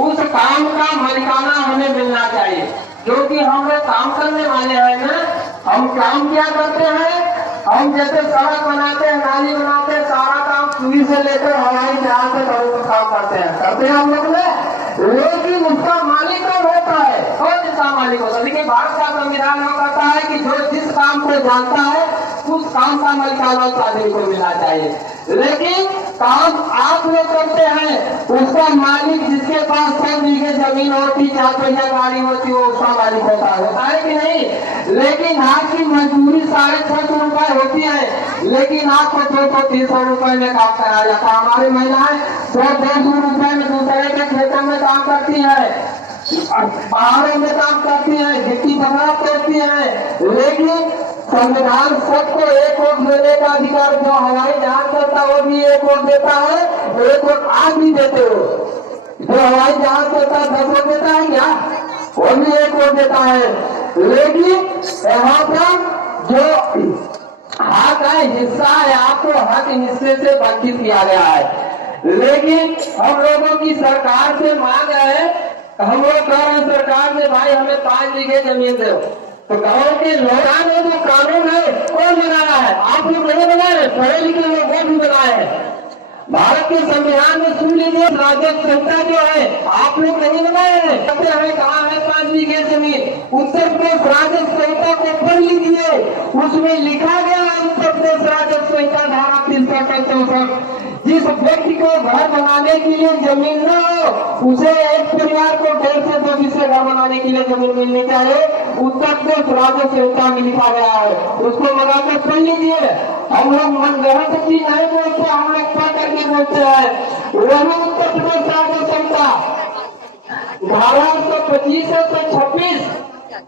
उस काम का मालिकाना हमें मिलना चाहिए। जो कि हम लोग काम करने वाले हैं ना, हम काम क्या करते हैं, हम जैसे सड़क बनाते हैं, नाली बनाते हैं, सारा काम सुई से लेकर हवाई जहाज से काम करते हैं हम लोग ने, लेकिन उसका मालिक कौन होता है? कौन इसका मालिक होता है? लेकिन भारत का संविधान में कहता है कि जो जिस काम को जानता है उस काम का मालिकाना उस आदमी को मिलना चाहिए। लेकिन काम आप लोग करते हैं, उसका मालिक जिसके पास 100 बीघे जमीन होती, 4 पहिया गाड़ी होती, वो उसका मालिक होता है कि नहीं? लेकिन आपकी मजदूरी 650 रुपए होती है, लेकिन आपको 200-300 रुपए में काम कराया जाता है। हमारी महिलाएं 100-200 रुपए में दूसरे के खेतों में काम करती है, पहाड़ों में काम करती है, गिट्टी पकड़ा तोड़ती है, लेकिन संविधान सबको 1 वोट देने का अधिकार, जो हवाई जहाज करता है वो भी 1 वोट देता है, 1 वोट आप भी देते हो। जो हवाई जहाज करता है 10 वोट देता है क्या? वो भी 1 वोट देता है। लेकिन यहाँ पर जो हक है, हिस्सा है, आपको हक हिस्से से वंचित किया गया है। लेकिन हम लोगों की सरकार से मांग है, हम लोग कह रहे हैं सरकार से, भाई हमें 5 बीघे जमीन दो। तो गाँव के लोग जो कानून है कौन बनाया है? आप लोग नहीं बनाए, पढ़े लिखे लोग वो भी बनाए हैं। भारत के संविधान में सुन लीजिए, राजस्व संहिता जो है आप लोग नहीं बनाए हैं। कहते हमें कहा है 5 बीघे जमीन, उत्तर प्रदेश राजस्व संहिता को पढ़ लीजिए, उसमें लिखा गया है उत्तर प्रदेश राजस्व संहिता धारा 364, जिस व्यक्ति को घर बनाने के लिए जमीन न हो उसे एक परिवार को 1.5 से 2 हिस्से घर बनाने के लिए जमीन मिलनी चाहिए, उत्तर प्रदेश राजस्व संहिता में लिखा गया है। उसको लगाकर पढ़ लीजिए। हम लोग मनगढ़ंत चीज नहीं बोलते, हम लोग पढ़ करके बोलते हैं। वही उत्तर प्रदेश राजस्व संहिता धारा 125 से 126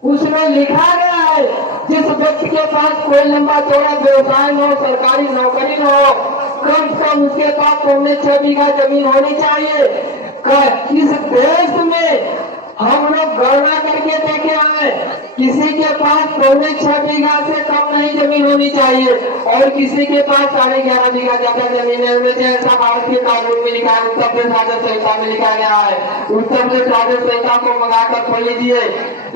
उसमें लिखा गया है, जिस व्यक्ति के पास कोई लंबा चौड़ा व्यवसाय न हो, सरकारी नौकरी न हो, कम से कम उसके पास 6 बीघा जमीन होनी चाहिए। इस देश में हम लोग गणना करके देखे आए, किसी के पास 6 बीघा से कम नहीं जमीन होनी चाहिए, और किसी के पास 11.5 बीघा ज्यादा जमीन है। ऐसा भारत के कानून में लिखा है, उत्तर प्रदेश राजस्व संहिता में लिखा गया है। उत्तर प्रदेश राजस्व संहिता को मंगाकर पढ़ लीजिए।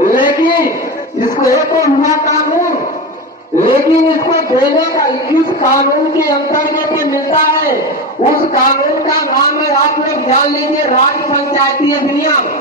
लेकिन इसको एक तो हुआ कानून, लेकिन इसको देने का किस कानून के अंतर्गत मिलता है, उस कानून का नाम है, आप लोग जान लीजिए, राज्य पंचायती अधिनियम।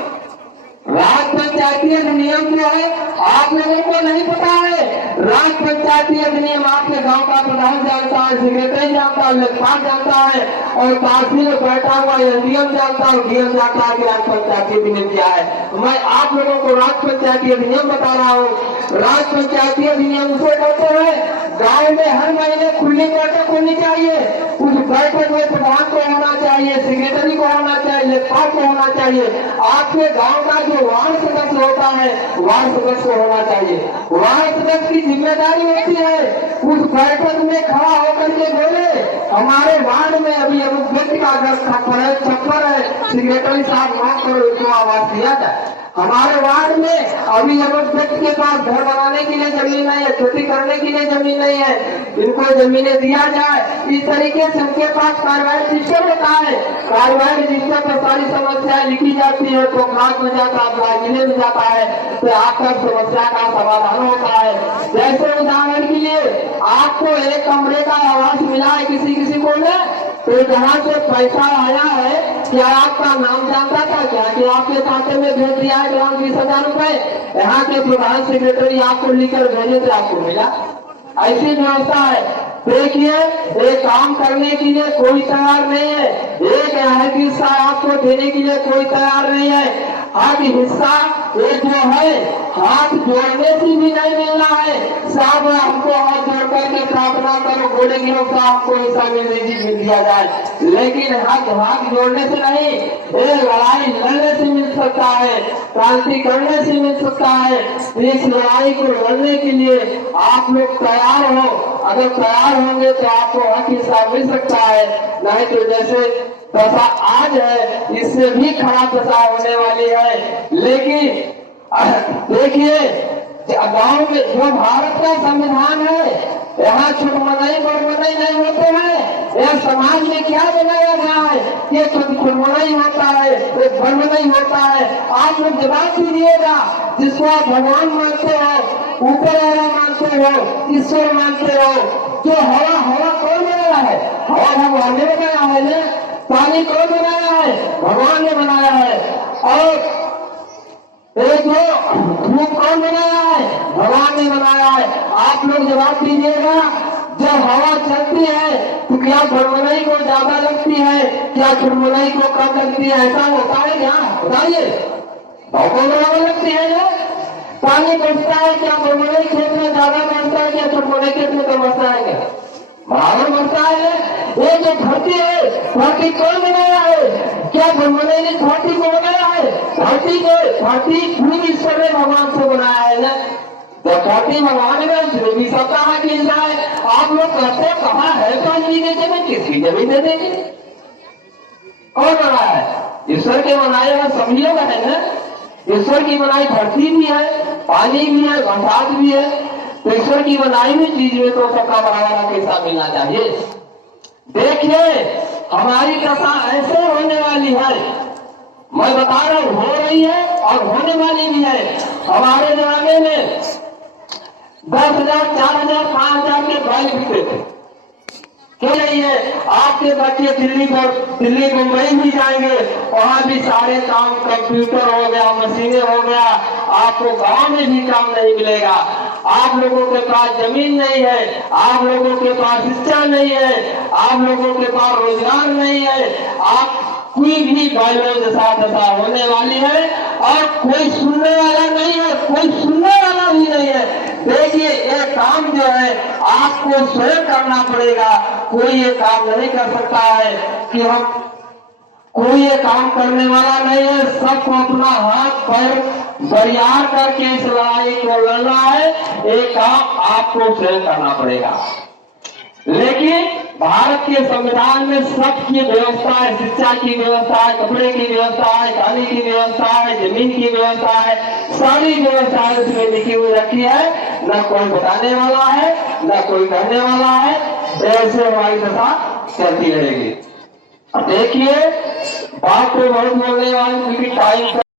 राज्य पंचायती अधिनियम जो है आप लोगों को नहीं पता है। राज्य पंचायती अधिनियम आपके गांव का प्रधान जानता है, सेक्रेटरी जानता है, लेखपाल जानता है, और तहसील में बैठा हुआ एसडीएम जानता है, डीएम जानता है कि राज्य पंचायती अधिनियम क्या है। मैं आप लोगों को राज्य पंचायती अधिनियम बता रहा हूँ। राज्य पंचायती अधिनियम उसे कहते हैं, गाँव में हर महीने खुली बैठक होनी चाहिए। उस बैठक में प्रधान को होना चाहिए, सेक्रेटरी को होना चाहिए, लेखपाल को होना चाहिए, आपके गांव का जो वार्ड सदस्य होता है वार्ड सदस्य को होना चाहिए। वार्ड सदस्य की जिम्मेदारी होती है उस बैठक में खड़ा होकर के बोले, हमारे वार्ड में अभी अमुक व्यक्ति का अगर छप्पर है, सेक्रेटरी साहब मांग करो उसको आवाज दिया जाए। हमारे वार्ड में अभी अमुक व्यक्ति के पास घर बनाने के लिए जमीन नहीं है, खेती करने के लिए जमीन नहीं है, इनको जमीनें दिया जाए। इस तरीके से उनके पास कार्रवाई रजिस्टर होता है। कार्रवाई रजिस्टर पर सारी समस्याएं लिखी जाती है, तो खास में जाता है, जिले में जाता है, तो आपका समस्या का समाधान होता है। जैसे उदाहरण के लिए आपको एक कमरे का आवास मिला है किसी को ने, तो जहाँ से पैसा आया है, क्या आपका नाम जानता था क्या कि आपके खाते में भेज दिया है 20,000 रुपए? यहाँ के प्रधान सेक्रेटरी आपको लिखकर भेजे थे, आपको मिला। ऐसी व्यवस्था है। देखिए, एक काम करने के लिए कोई तैयार नहीं है, एक हक हिस्सा आपको देने के लिए कोई तैयार नहीं है। हक हिस्सा एक जो है हाथ जोड़ने से भी नहीं मिलना है। साहब हमको हाथ जोड़ करके प्रार्थना करो, घोड़े गिरो का हमको हिस्सा मिल दिया जाए, लेकिन हाथ जोड़ने से नहीं, ये लड़ाई लड़ने से मिल सकता है, क्रांति करने से मिल सकता है। इस लड़ाई को लड़ने के लिए आप लोग तैयार हो। अगर तैयार होंगे तो आपको हक हिस्सा मिल सकता है, नहीं तो जैसे दशा आज है इससे भी खराब दशा होने वाली है। लेकिन देखिए, गांव में जो भारत का संविधान है, यहाँ छोट मनई बड़ मनई नहीं होते हैं। यह समाज में क्या बनाया गया है? ये खुलमना ही होता है, ये धर्म नहीं होता है। आप लोग जवाब दीजिएगा। जिसको आप भगवान मानते हो, ऊपर वाला मानते हो, ईश्वर मानते हो, जो हवा हवा कौन बनाया है? हवा भगवान ने बनाया है ना। पानी कौन बनाया है? भगवान ने बनाया है। और एक जो धूप कौन बनाया है? भगवान ने बनाया है। आप लोग जवाब दीजिएगा। जब हवा चलती है तो क्या खुरमुनई को ज्यादा लगती है, क्या खुरमुनई को कम लगती है? ऐसा होता है क्या? बताइए। बहुत बराबर लगती है ना। पानी बरसता है, क्या खुरमुनई खेत में ज्यादा बरसता है, क्या खुरमुनई खेत में कम बरसता है? क्या बराबर बरसता है? ये जो धरती है, धरती कौन बनाया है? क्या खुरमुनई ने धरती को बनाया है? धरती को, धरती खुद ईश्वर ने भगवान से बनाया है ना। तो धरती भगवान ने उसमें भी सब कहा कि है। आप लोग कहते कहा है पानी की जमीन, किसकी जमीन दे देंगे? कौन बनाया है? ईश्वर के बनाए हुए सभी लोग है ना। ईश्वर की बनाई धरती भी है, पानी भी है, बरसात भी है। तो ईश्वर की बनाई हुई चीज में तो सबका बराबर कैसा मिलना चाहिए। देखिए हमारी दशा ऐसे होने वाली है, मैं बता रहा हूं, हो रही है और होने वाली भी है। हमारे जमाने में 10,000, 4,000, 5,000 के बैल बिकते थे। क्यों नहीं है? आपके बच्चे दिल्ली मुंबई भी जाएंगे, वहां भी सारे काम कंप्यूटर हो गया, मशीनें हो गया। आपको गांव में भी काम नहीं मिलेगा। आप लोगों के पास जमीन नहीं है, आप लोगों के पास शिक्षा नहीं है, आप लोगों के पास रोजगार नहीं है। आप कोई भी बैलों जैसा दशा होने वाली है और कोई सुनने वाला नहीं है, कोई सुनने वाला भी नहीं है। देखिए ये काम जो है आपको स्वयं करना पड़ेगा। कोई ये काम नहीं कर सकता है कि हम, कोई ये काम करने वाला नहीं है। सबको अपना हाथ पैर बरियार करके इस लड़ाई को लड़ना है। ये काम आपको स्वयं करना पड़ेगा। लेकिन भारत के संविधान में सबकी व्यवस्था है, शिक्षा की व्यवस्था है, कपड़े की व्यवस्था है, खाने की व्यवस्था है, जमीन की व्यवस्था है, सारी व्यवस्था उसमें लिखी हुई रखी है। न कोई बताने वाला है, न कोई करने वाला है। ऐसे हमारी दशा चलती रहेगी। देखिए बात तो बहुत बोलने वाली, क्योंकि टाइम